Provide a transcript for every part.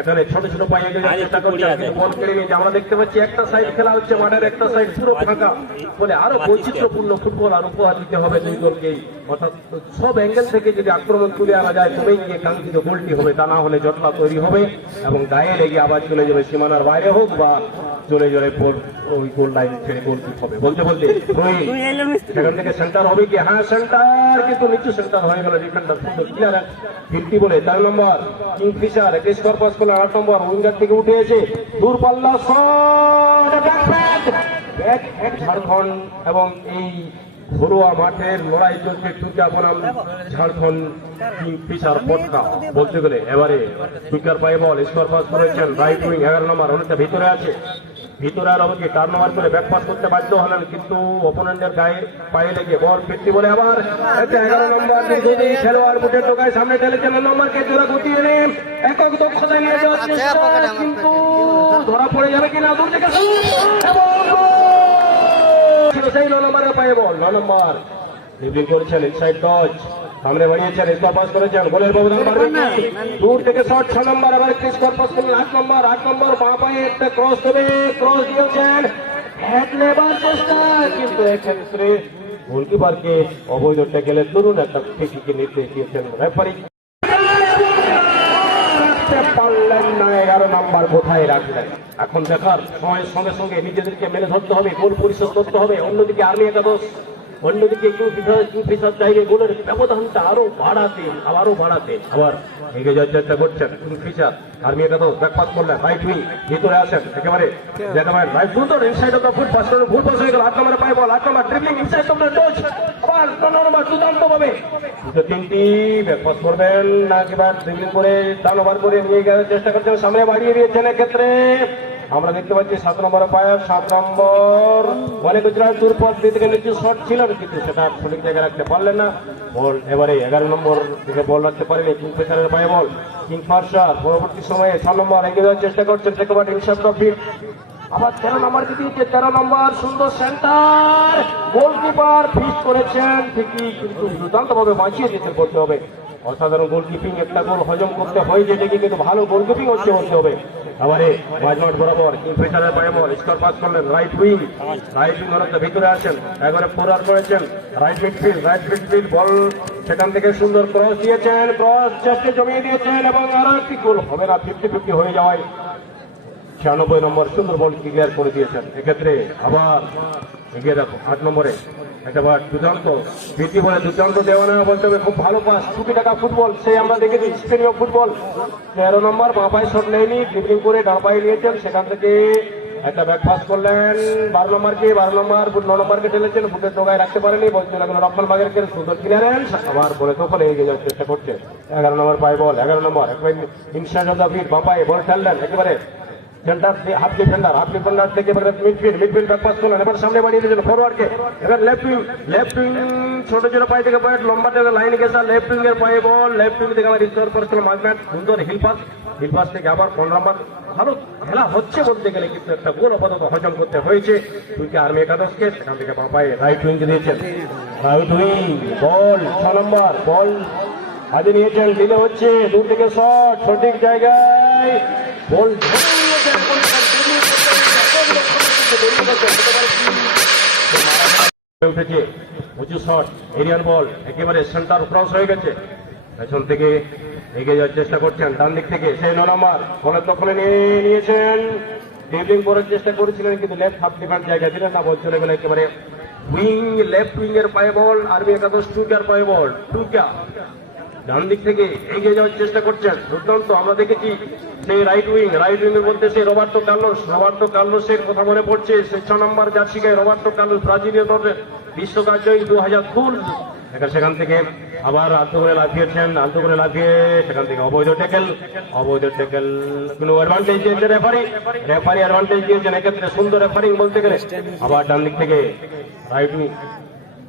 এখানে ছোট ছোট পায়ে গেলে চেষ্টা করছে বল কেড়ে নিয়েছে। আমরা দেখতে পাচ্ছি একটা সাইড খেলা হচ্ছে মাঠের একটা সাইড পুরো ফাঁকা। বলে আরও বৈচিত্র্যপূর্ণ ফুটবল আর উপহার দিতে হবে দুই দলকে অর্থাৎ সব অ্যাঙ্গেল থেকে যদি আক্রমণ তুলে আনা যায় তবেই গিয়ে কাঙ্ক্ষিত গোলটি হবে। তা না হলে জটলা তৈরি হবে এবং গায়ে লেগে আবার চলে যাবে সীমানার বাইরে হোক বা চলে যাবে ওই গোল লাইন ছেড়ে গোল কিক হবে। বলতে বলতে সেখান থেকে সেন্টার হবে কি? হ্যাঁ সেন্টার কিন্তু নিচু সেন্টার হয়ে গেল ডিফেন্ডার সুন্দর ক্লিয়ার ফিফটি বলে চার নম্বর কিংফিশার একুশ করপাস করলে আট নম্বর উইঙ্গার থেকে উঠে এসে দূর পাল্লা শট ব্যাক ব্যাক এক ঝাড়খণ্ড এবং এই ঘরোয়া মাঠের লড়াই চলছে টুকা বনাম ঝাড়খণ্ড কিংফিশার পটকা বলতে গেলে এবারে টুকার পায়ে বল, স্কোর পাস করেছেন রাইট উইং এগারো নম্বর অনেকটা ভিতরে আছে ভিতরে আর অবধি টার্ন ওভার করে ব্যাক পাস করতে বাধ্য হলেন, কিন্তু অপোনেন্টের গায়ে পায়ে লেগে বল ফিরতি বলে আবার এগারো নম্বর খেলোয়াড় বুটের টোকায় সামনে ঠেলেছেন নম্বরকে, জোড়া গুটিয়ে এনে একক নিয়ে যাওয়ার চেষ্টা, কিন্তু ধরা পড়ে যাবে কিনা দূর থেকে! ছিল সেই ন পায়ে বল ন নম্বর। ড্রিবলিং করেছেন ইনসাইড ডচ সামনে বাড়িয়েছেন স্কোর পাস করেছেন গোলের ব্যবধান দূর থেকে শট ছ নম্বর আবার একটি স্কোর পাস করলেন আট নম্বর আট নম্বর বাঁ পায়ে একটা ক্রস দেবে ক্রস দিয়েছেন। হ্যাট নেবার চেষ্টা কিন্তু এক্ষেত্রে গোলকিপারকে অবৈধ ট্যাকেলের দরুন একটা ফিকিকে নির্দেশ দিয়েছেন রেফারি পারলেন নাম্বার কোথায় রাখবেন এখন দেখার সময়ের সঙ্গে সঙ্গে নিজেদেরকে মেনে ধরতে হবে, গোল পরিশোধ করতে হবে, অন্যদিকে আর্মি একাদশ অন্যদিকে ফিসার গোলের ব্যবধানটা আরও বাড়াতে, আবারও বাড়াতে। আবার চেষ্টা করছেন রাইট উইং ভিতরে আসেন, একেবারে গেল ভাবে দুটো তিনটি করবেন করে নিয়ে যাওয়ার চেষ্টা করছেন, সামনে বাড়িয়ে দিয়েছেন এক্ষেত্রে। আমরা দেখতে পাচ্ছি সাত নম্বর পায়ার, সাত নম্বর। বলে গুজরাট দুর্পথ থেকে নিচু শট ছিল, কিন্তু সেটা সঠিক জায়গায় রাখতে পারলেন না। বল এবারে এগারো নম্বর দিকে বল রাখতে পারেনি কিংফিশারের পায়ে বল। কিং ফার্সার পরবর্তী সময়ে ছ নম্বর এগিয়ে যাওয়ার চেষ্টা করছেন সেকেবারে ইনসাফ ফিট আবার তেরো নম্বর কি দিয়েছে তেরো নম্বর সুন্দর সেন্টার। গোলকিপার ফিট করেছেন, ঠিকই, কিন্তু দুর্দান্ত ভাবে বাঁচিয়ে দিতে করতে হবে। অসাধারণ গোলকিপিং, একটা গোল হজম করতে হয় যেটাকে, কিন্তু ভালো গোলকিপিং হচ্ছে বলতে হবে। আবারে মাঝমাঠ বরাবর কিংফিশারের পায়ে বল স্কোর পাস করলেন রাইট উইং রাইট উইং অনেকটা ভিতরে আছেন, একবারে ফোরার করেছেন। Right midfield right midfield ball সেখান থেকে সুন্দর ক্রস দিয়েছেন ক্রস চেষ্টা জমিয়ে দিয়েছেন এবং আরও একটি গোল হবে না ফিফটি ফিফটি হয়ে যাওয়ায়। ছিয়ানব্বই নম্বর সুন্দর বল ক্লিয়ার করে দিয়েছেন। এক্ষেত্রে আবার এগিয়ে দেখো আট নম্বরে। একেবারে দুর্দান্ত বৃদ্ধি বলে দুর্দান্ত দেওয়া নেওয়া বলতে হবে। খুব ভালো পাস কোটি টাকা ফুটবল সেই আমরা দেখেছি স্পেনীয় ফুটবল তেরো নম্বর বাঁ পায়ে শট নেয়নি ড্রিবলিং করে ডান পায়ে নিয়েছেন, সেখান থেকে একটা ব্যাক করলেন। বারো নম্বরকে বারো নম্বর ন নম্বরকে ঠেলেছেন বুটের টোকায় রাখতে পারেনি, বলতে লাগল রক্ষণ বাগের সুন্দর ক্লিয়ারেন্স আবার বলে দখলে এগিয়ে যাওয়ার চেষ্টা করছে। এগারো নম্বর পায়ে বল এগারো নম্বর, একেবারে ইনসাইড অফ দ্য ফিট বাঁ পায়ে বল ঠেললেন, একেবারে centre half defender half defender থেকে এবার মিডফিল্ড মিডফিল্ড ব্যাক পাস করলেন এবার সামনে বাড়িয়ে দিয়েছেন ফরওয়ার্ডকে এবার লেফট উইং লেফট উইং ছোট ছোট পায়ে থেকে পয়েন্ট লম্বা থেকে লাইন গেছে লেফট উইং এর পায়ে বল লেফট উইং থেকে আমার রিস্টোর করেছিল মাঝম্যাট সুন্দর হিল পাস হিল পাস থেকে আবার পনেরো নম্বর ভালো খেলা হচ্ছে বলতে গেলে কিন্তু একটা গোল আপাতত হজম করতে হয়েছে। দুইটি আর্মি একাদশকে সেখান থেকে বাঁ পায়ে রাইট উইং দিয়েছেন। রাইট উইং বল, ছ নম্বর বল হাতে নিয়েছেন দিলে হচ্ছে, দূর থেকে শট সঠিক জায়গায়, বল উঠেছে উঁচু শট এরিয়ান বল একেবারে সেন্টার ক্রস হয়ে গেছে। পেছন থেকে এগিয়ে যাওয়ার চেষ্টা করছেন, ডান দিক থেকে সেই ন নম্বর বলের দখলে নিয়ে নিয়েছেন। ড্রিবলিং করার চেষ্টা করেছিলেন, কিন্তু লেফট হাফ ডিফেন্স জায়গা দিলেন না, বল চলে গেল একেবারে উইং লেফট উইং এর পায়ে বল, আরবি একাদশ টুকার পায়ে বল টুকা ডান দিক থেকে এগিয়ে যাওয়ার চেষ্টা করছেন। দুর্দান্ত, আমরা দেখেছি সেই রাইট উইং রাইট উইং এর মধ্যে সেই রবার্টো কার্লোস। রবার্টো কার্লোসের কথা মনে পড়ছে সেই ছ নম্বর জার্সি গায়ে রবার্টো কার্লোস ব্রাজিলীয় দলের বিশ্বকাপ জয়ী দু হাজার ফুল সেখান থেকে আবার আলতো করে লাফিয়েছেন, আলতো করে লাফিয়ে সেখান থেকে অবৈধ টেকেল অবৈধ টেকেল কোনো অ্যাডভান্টেজ দিয়েছে রেফারি রেফারি অ্যাডভান্টেজ দিয়েছেন, এক্ষেত্রে সুন্দর রেফারিং বলতে গেলে। আবার ডান দিক থেকে রাইট উইং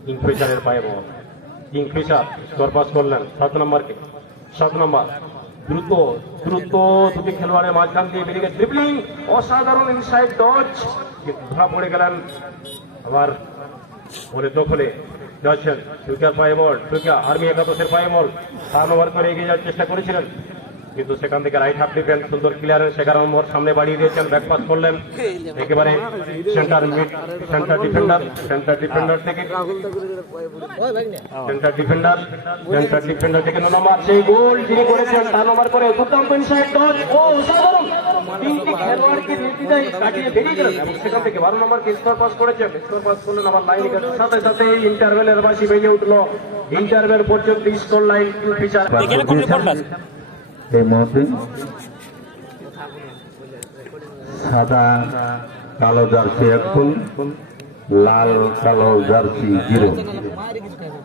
কিংফিশারের পায়ে বল। স্কোর পাস করলেন সাত নম্বরকে। সাত নম্বর। দ্রুত দ্রুত দুটি খেলোয়াড়ের মাঝখান দিয়ে বেরিয়ে গেছে। ড্রিবলিং অসাধারণ ইনসাইড টচ ধরা পড়ে গেলেন আবার ওরে দখলে। যাচ্ছেন টুইকার পায়ে বল টুইকা আর্মি একাদশের পায়ে বল। টার্ন ওভার করে এগিয়ে যাওয়ার চেষ্টা করেছিলেন। কিন্তু সেখান থেকে রাইট হাফ ডিফেন্স সুন্দর ক্লিয়ারেন্স এগারো নম্বর সামনে বাড়িয়ে দিয়েছেন ব্যাকপাস করলেন। একেবারে centre mid centre defender centre defender থেকে সেন্টার ডিফেন্ডার সেন্টার ডিফেন্ডার থেকে নম্বর সেই গোল যিনি করেছেন, তার নম্বর করে দুর্দান্ত ইনসাইড ডজ ও, অসাধারণ! তিনটি খেলোয়াড়কে নির্দ্বিধায় কাটিয়ে বেরিয়ে গেলেন এবং সেখান থেকে বারো নম্বরকে স্কোর পাস করেছেন। স্কোর পাস করলেন আমার লাইন সাথে সাথে ইন্টারভেলের বাসি বেজে উঠল। ইন্টারভেল পর্যন্ত স্কোর লাইন ফিচার এই মুহূর্তে সাদা, কালো জার্সি এক ফুল, লাল, কালো জার্সি জিরো।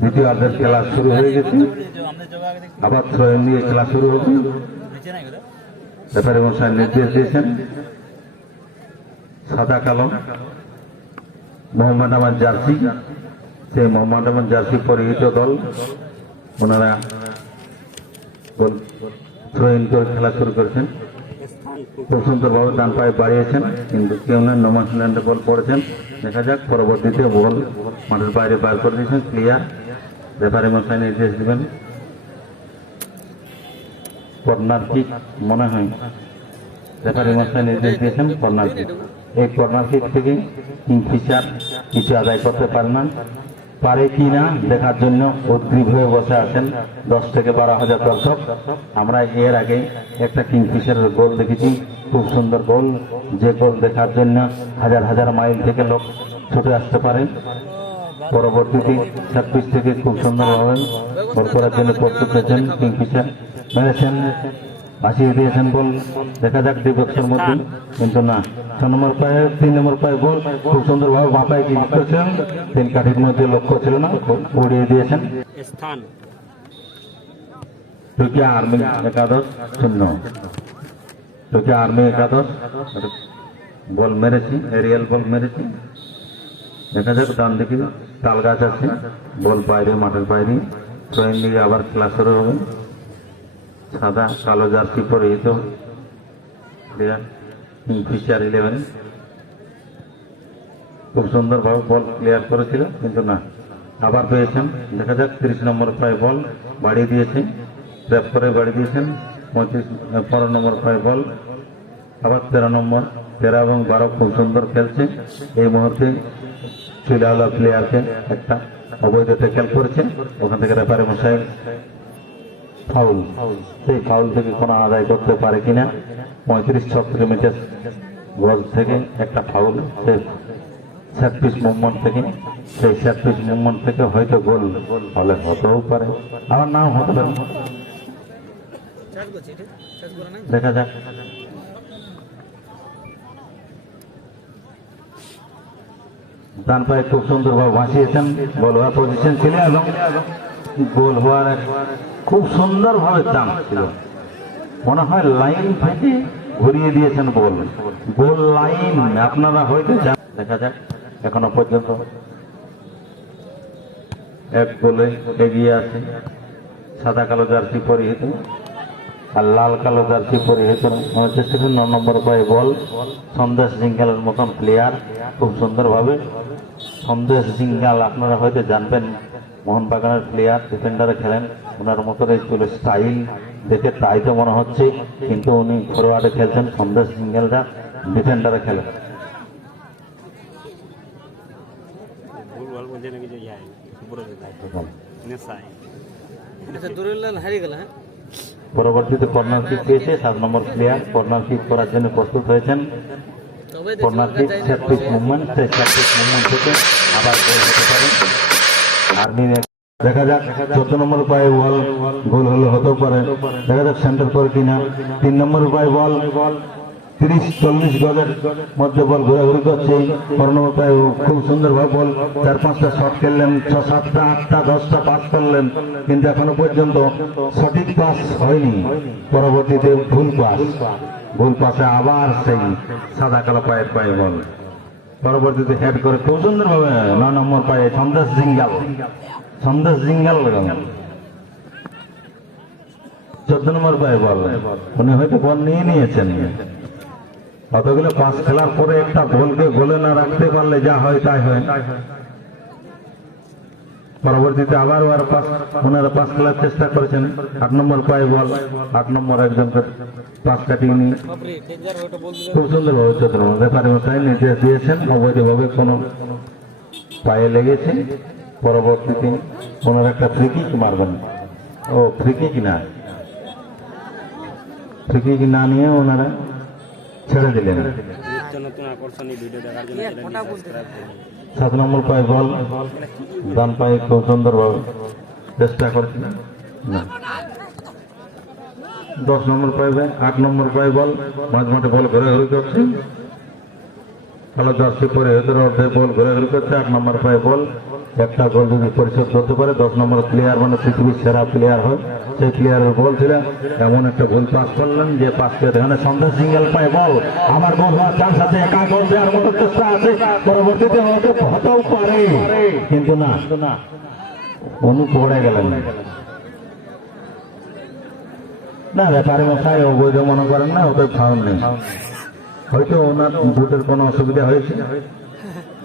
দ্বিতীয় অর্ধের খেলা শুরু হয়ে গেছে। আবার থ্রো নিয়ে খেলা শুরু হবে ব্যাপারে মশাই নির্দেশ দিয়েছেন। সাদা, কালো, মোহাম্মদ আমার জার্সি। সেই মোহাম্মদ আমার জার্সি পরিহিত দল। ওনারা থ্রোইন করে খেলা শুরু করেছেন। খুব সুন্দরভাবে ডান পায়ে বাড়িয়েছেন, কিন্তু কেউ না, নমান ল্যান্ডে বল পড়েছেন। দেখা যাক, পরবর্তীতে বল মাঠের বাইরে বার করে দিয়েছেন, ক্লিয়ার। রেফারি মশাই নির্দেশ দেবেন। কর্নার কিক মনে হয়। রেফারি মশাই নির্দেশ দিয়েছেন কর্নার কিক। এই কর্নার কিক থেকে কিংফিশার কিছু আদায় করতে পারে না। পারে কি না দেখার জন্য উদ্গ্রীব হয়ে বসে আছেন দশ থেকে বারো হাজার দর্শক। আমরা এর আগে একটা কিংফিশারের গোল দেখেছি, খুব সুন্দর গোল। যে গোল দেখার জন্য হাজার হাজার মাইল থেকে লোক ছুটে আসতে পারে। পরবর্তীতে ছাব্বিশ থেকে খুব সুন্দরভাবে গোল করার জন্য প্রস্তুত হয়েছেন কিংফিশার। মেরেছেন ভাসিয়ে দিয়েছেন বল দেখা যাক দুই বছর মধ্যে কিন্তু না ছ নম্বর পায়ে তিন নম্বর পায়ে বল খুব সুন্দরভাবে বাপায় কি করেছেন? তিন কাঠির মধ্যে লক্ষ্য ছিল না উড়িয়ে দিয়েছেন। স্থান। টোকিয়া আর্মি একাদশ শূন্য। টোকিয়া আর্মি একাদশ। বল মেরেছি এরিয়াল বল মেরেছি। দেখা যাক ডান দিকে তাল গাছ আছে। বল বাইরে মাঠের বাইরে। ট্রেন দিকে আবার খেলা শুরু হবে। সাদা, কালো জার্সি পরিহিত কিংফিশার ইলেভেন খুব সুন্দরভাবে বল ক্লিয়ার করেছিল, কিন্তু না, আবার পেয়েছেন। দেখা যাক, তিরিশ নম্বর পায়ে বল বাড়িয়ে দিয়েছে। ট্র্যাপ করে বাড়িয়ে দিয়েছেন, পঁচিশ পনেরো নম্বর পায়ে বল আবার তেরো নম্বর, তেরো এবং বারো খুব সুন্দর খেলছে। এই মুহূর্তে চুলাওয়ালা প্লেয়ারকে একটা অবৈধ ট্যাকেল করেছে। ওখান থেকে রেফারি মশাই ফাউল। সেই ফাউল থেকে কোনো আদায় করতে পারে কিনা? পঁয়ত্রিশ ছত্রিশ মিটার গজ থেকে একটা ফাউল সে সেট পিস মুভমেন্ট থেকে, সেই সেট পিস মুভমেন্ট থেকে হয়তো গোল হলে হতেও পারে। আবার নাও হতে পারে। দেখা যাক। ডান পায়ে খুব সুন্দরভাবে ভাসিয়েছেন গোল পজিশন ছিল এবং গোল হওয়ার খুব সুন্দরভাবে চান্স ছিল। মনে হয় লাইন থেকে ঘুরিয়ে দিয়েছেন গোল। গোল লাইন, আপনারা হয়তো জান- দেখা যাক, এখনও পর্যন্ত। এক গোলে এগিয়ে আছে। সাদা কালো জার্সি পরিহিত। আর লাল কালো জার্সি পরিহিত। হচ্ছে সেখানে ন নম্বর পায়ে বল। সন্দেশ জিঙ্গালের মতন প্লেয়ার খুব সুন্দরভাবে। সন্দেশ জিঙ্গাল আপনারা হয়তো জানবেন মোহনবাগানের প্লেয়ার ডিফেন্ডারে খেলেন। ওনার এই চুলের স্টাইল দেখে তাই তো মনে হচ্ছে কিন্তু উনি ফরওয়ার্ডে খেলছেন সন্দেশ জিঙ্গালটা ডিফেন্ডারে খেলেন। পরবর্তীতে কর্নার কিক পেয়েছে সাত নম্বর প্লেয়ার কর্নার কিক করার জন্য প্রস্তুত হয়েছেন। কর্নার কিক মুভমেন্ট সেই মুভমেন্ট থেকে আবার হতে পারে দেখা যাক, চোদ্দ নম্বর বল, গোল হলে হতেও পারে। দেখা যাক সেন্টার করে কিনা। তিন নম্বর বল, তিরিশ, চল্লিশ গজের মধ্যে বল ঘোরাঘুরি করছে। বল, চার, পাঁচটা শট খেললেন, ছ, সাতটা, আটটা, দশটা পাস করলেন। কিন্তু এখনও পর্যন্ত সঠিক পাস হয়নি। পরবর্তীতে ভুল পাস ভুল পাশে আবার সেই সাদা কালো পায়ের পায়ে বল। পরবর্তীতে হেড করে খুব সুন্দরভাবে ন নম্বর পায়ে সন্দেশ জিঙ্গাল। সন্দেশ জিঙ্গাল চোদ্দ নম্বর পায়ে বল। উনি হয়তো বল নিয়ে নিয়েছেন। কতগুলো পাস খেলার পরে একটা বলকে গোলে না রাখতে পারলে যা হয় তাই হয়। পরবর্তীতে আবার ওর পাস ওনারা পাস খেলার চেষ্টা করেছেন। আট নম্বর পায়ে বল আট নম্বর একজনকে পাস কাটিয়ে নিয়ে। খুব সুন্দরভাবে চতুর রেফারি মশাই নির্দেশ দিয়েছেন অবৈধভাবে কোনো পায়ে লেগেছে। পরবর্তীতে ওনার একটা ফ্রি কিক মারবেন। ও ফ্রি কিক না। ফ্রি কিক না নিয়ে ওনারা ছেড়ে দিলেন। নতুন আকর্ষণীয় ভিডিও দেখার জন্য সাত নম্বর পায়ে বল ডান পায়ে খুব সুন্দরভাবে চেষ্টা করছি না? দশ নম্বর পায়ে বল, আট নম্বর পায়ে বল মাঝ মাঠে বল ঘুরে ঘুরে করছে। কালো জার্সি পরে এদের অর্ধে বল ঘুরে ঘুরে করছে আট নম্বর পায়ে বল একটা গোল যদি পরিশোধ করতে পারে, দশ নম্বর প্লেয়ার মানে পৃথিবীর সেরা প্লেয়ার হয়। সেই প্লেয়ারের বল ছিল এমন একটা ভুল পাস করলেন যে পাস করে এখানে সন্ধ্যা সিঙ্গেল পায়ে বল। আমার গোল হওয়ার চান্স আছে, একা গোল দেওয়ার মতো চেষ্টা আছে। পরবর্তীতে হয়তো হতেও পারে। কিন্তু না, অনু পড়ে গেলেন। না ব্যাপারে মশাই, অবৈধ মনে করেন না ওকে ফাউল নেই। হয়তো ওনার বুটের কোনো অসুবিধা হয়েছে।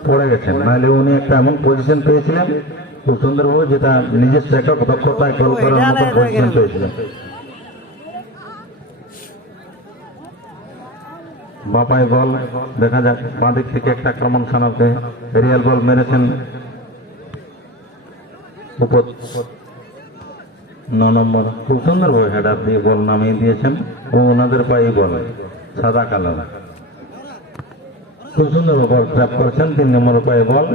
পড়ে গেছেন। নাহলে উনি একটা এমন পজিশন পেয়েছিলেন খুব সুন্দরভাবে যেটা নিজস্ব একক দক্ষতায় গোল করার মতো পজিশন পেয়েছিলেন। বাপায় বল দেখা যাক বাঁ দিক থেকে একটা আক্রমণ সানাতে রিয়াল বল মেরেছেন। উপর ন নম্বর খুব সুন্দরভাবে হেডার দিয়ে বল নামিয়ে দিয়েছেন। ও ওনাদের পায়ে বল সাদা কালার। খুব সুন্দর বল ট্র্যাপ করেছেন, তিন নম্বর পায়ে বল,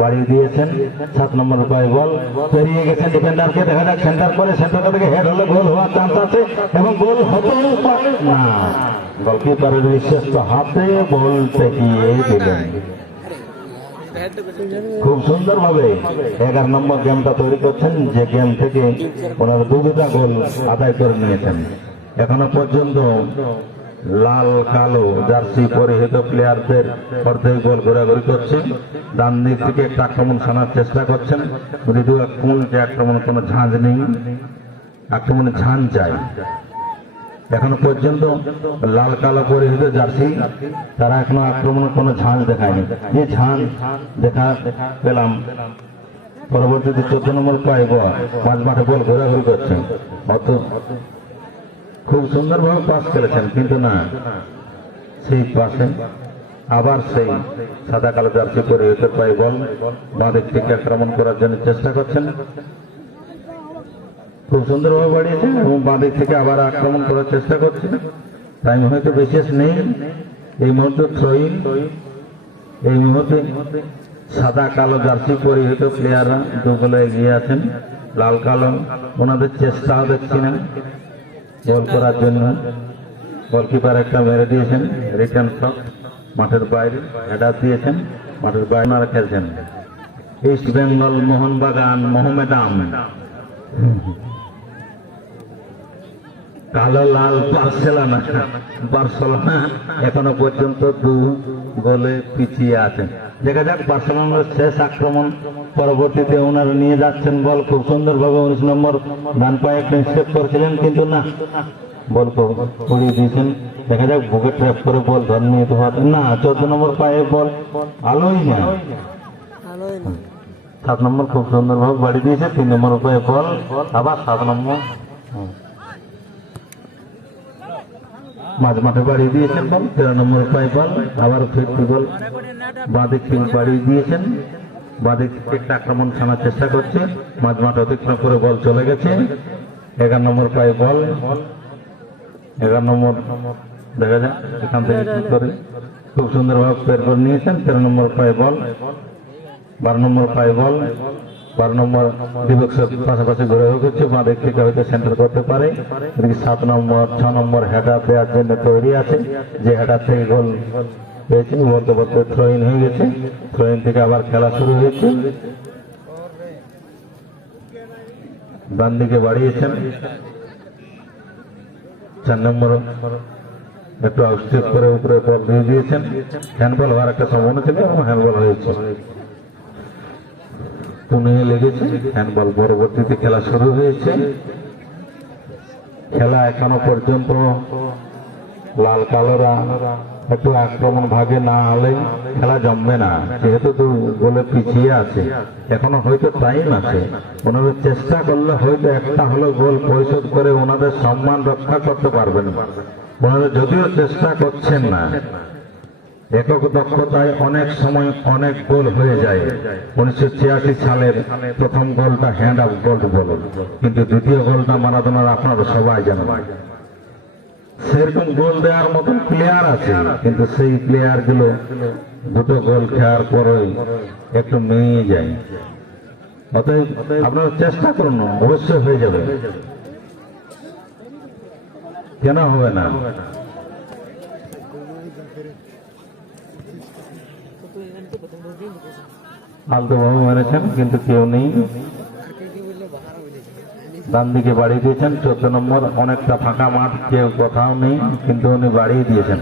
বাড়িয়ে দিয়েছেন, সাত নম্বর পায়ে বল, পেরিয়ে গেছেন ডিফেন্ডারকে দেখা যাক সেন্টার করে সেন্টার থেকে হেড হলে গোল হওয়ার চান্স আছে এবং গোল হতেও পারে না। গোলকিপারের বিশেষ হাতে বল টেকিয়ে দিলেন। তো খুব সুন্দরভাবে এগারো নম্বর গেমটা তৈরি করছেন, যে গেম থেকে ওনারা দুটা গোল আদায় করে নিয়েছেন। এখনও পর্যন্ত লাল, কালো জার্সি পরিহিত প্লেয়ারদের অর্ধেক গোল ঘোরাঘুরি করছে ডান দিক থেকে একটা আক্রমণ সানার চেষ্টা করছেন। মৃদু যে আক্রমণ কোনো ঝাঁঝ নেই, আক্রমণে ঝাঁঝ চাই এখনও পর্যন্ত লাল, কালো পরিহিত জার্সি, তারা এখনও আক্রমণের কোনো ঝাঁঝ দেখায়নি। যে ঝাঁজ দেখা পেলাম। পরবর্তীতে চোদ্দ নম্বর পায়ে মাঝ মাঠে বল ঘোরাঘুরি করছেন। অত খুব সুন্দরভাবে পাস খেলেছেন কিন্তু না। সেই পাশে আবার সেই সাদা কালো জার্সি পরিহিত পায়ে বল। বাঁদিক থেকে আক্রমণ করার জন্য চেষ্টা করছেন। খুব সুন্দরভাবে বাড়িয়েছে এবং বাঁদিক থেকে আবার আক্রমণ করার চেষ্টা করছে। টাইম হয়তো বিশেষ নেই। এই মুহূর্তে থ্রোইন এই মুহূর্তে সাদা কালো জার্সি পরিহিত প্লেয়াররা দুগুলো এগিয়ে আছেন। লাল কালো, ওনাদের চেষ্টাও দেখছি না গোল করার জন্য গোলকিপার একটা মেরে দিয়েছেন, রিটার্ন শক মাঠের বাইরে হেডার দিয়েছেন, মাঠের বাইরে খেলছেন। ইস্ট বেঙ্গল মোহনবাগান মোহামেডান কালো লাল বার্সেলোনা বার্সেলোনা এখনও পর্যন্ত দু গোলে পিছিয়ে আছেন দেখা যাক বার্সেলোনার শেষ আক্রমণ পরবর্তীতে ওনারা নিয়ে যাচ্ছেন বল। খুব সুন্দরভাবে উনিশ নম্বর ডান পায়ে একটা স্টেপ করেছিলেন কিন্তু না বল উড়িয়ে দিয়েছেন। দেখা যাক বুকে ট্র্যাপ করে বল ধরে নিয়ে তো হতো না চোদ্দ নম্বর পায়ে বল আলোই না। সাত নম্বর খুব সুন্দরভাবে বাড়ি দিয়েছে তিন নম্বর পায়ে বল আবার সাত নম্বর। মাঝ মাঠে বাড়িয়ে দিয়েছেন বল, তেরো নম্বর পায়ে বল আবার ফিরতি বল? থেকে বাড়িয়ে দিয়েছেন থেকে একটা আক্রমণ ছানার চেষ্টা করছে মাঝ মাঠে অতিক্রম করে বল চলে গেছে। এগারো নম্বর পায়ে বল, এগারো নম্বর, দেখা যাক, এখান থেকে করে। খুব সুন্দরভাবে বের করে নিয়েছেন, তেরো নম্বর পায়ে বল, বারো নম্বর পায়ে বল বারো নম্বর বিপক্ষের পাশাপাশি ঘুরে হচ্ছে বাঁ থেকে হয়তো সেন্টার করতে পারে। সাত নম্বর, ছ নম্বর হেডার দেওয়ার জন্য তৈরি আছে। যে হেডার থেকে গোল পেয়েছে বলতে বলতে থ্রোইন হয়ে গেছে। থ্রোইন থেকে আবার খেলা শুরু হয়েছে। ডান দিকে বাড়িয়েছেন। চার নম্বর একটু আউটস্টেপ করে উপরে বল দিয়ে দিয়েছেন। হ্যান্ডবল হওয়ার একটা সম্ভাবনা ছিল এবং হ্যান্ডবল হয়েছে। পুনে লেগেছে হ্যান্ডবল পরবর্তীতে খেলা শুরু হয়েছে। খেলা এখনও পর্যন্ত লাল, কালোরা একটু আক্রমণ ভাগে না হলে খেলা জমবে না। যেহেতু তো গোলে পিছিয়ে আছে, এখনও হয়তো টাইম আছে। ওনারা চেষ্টা করলে হয়তো একটা হলো গোল পরিশোধ করে ওনাদের সম্মান রক্ষা করতে পারবেন। ওনারা যদিও চেষ্টা করছেন না একক দক্ষতায় অনেক সময় অনেক গোল হয়ে যায়। উনিশশো ছিয়াশি সালের প্রথম গোলটা হ্যান্ড অফ গোল বলুন। কিন্তু দ্বিতীয় গোলটা মারাদোনার আপনারা সবাই জানেন। সেরকম গোল দেওয়ার মতন প্লেয়ার আছে, কিন্তু সেই প্লেয়ারগুলো দুটো গোল খেয়ার পরেই একটু মেয়ে যায়। অতএব আপনারা চেষ্টা করুন, অবশ্যই হয়ে যাবে। কেন হবে না? আলতো বাবু মেরেছেন কিন্তু কেউ নেই। ডান দিকে বাড়িয়ে দিয়েছেন চোদ্দ নম্বর অনেকটা ফাঁকা মাঠ কেউ কোথাও নেই কিন্তু উনি বাড়িয়ে দিয়েছেন।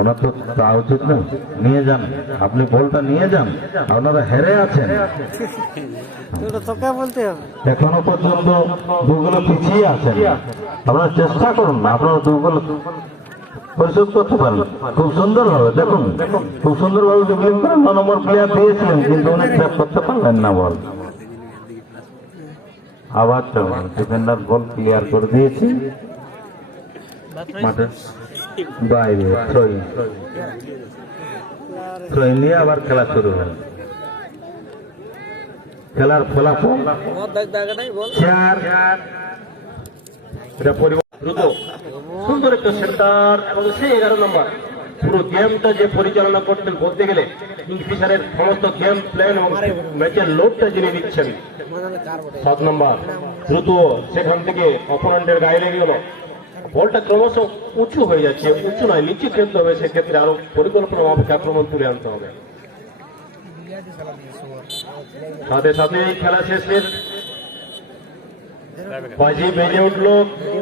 ওনার তো তা উচিত না নিয়ে যান। আপনি বলটা নিয়ে যান। আপনারা হেরে আছেন। এখনও পর্যন্ত দুগুলো পিছিয়ে আছেন। আপনারা চেষ্টা করুন। না আপনারা দুগুলো পরিশোধ করতে পারেন খুব সুন্দর ভাবে দেখুন। খুব সুন্দর ভাবে ডুবলিং করে ন নম্বর প্লেয়ার দিয়েছিলেন কিন্তু উনি ট্র্যাপ করতে পারলেন না বল। আবার ডিফেন্ডার বল ক্লিয়ার করে দিয়েছি। মাঠে। বাইরে থ্রোইং থ্রোইং নিয়ে আবার খেলা শুরু হয় খেলার ফলাফল চার। এটা দ্রুত। সুন্দর একটা সেন্টার এবং সেই এগারো নম্বর। পুরো গেমটা যে পরিচালনা করতেন বলতে গেলে কিংফিশারের সমস্ত গেম প্ল্যান এবং ম্যাচের লোডটা যিনি নিচ্ছেন, সাত নম্বর। দ্রুত সেখান থেকে অপোনেন্টের গায়ে লেগে গেল। বলটা ক্রমশ উঁচু হয়ে যাচ্ছে, উঁচু নয়, নিচু খেলতে হবে। সেক্ষেত্রে আরও পরিকল্পনা মাফিক আক্রমণ তুলে আনতে হবে। সাথে সাথে খেলা শেষের বাজি বেজে উঠল।